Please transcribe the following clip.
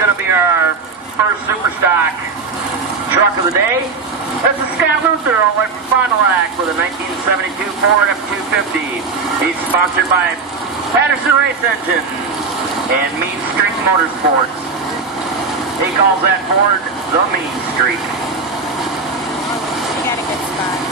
going to be our first super stock truck of the day. This is Scott Luther all the way from Fond du Lac with a 1972 Ford F-250. He's sponsored by Patterson Race Engine and MEANSTREEK Motorsports. He calls that Ford the MEANSTREEK. He had a good spot.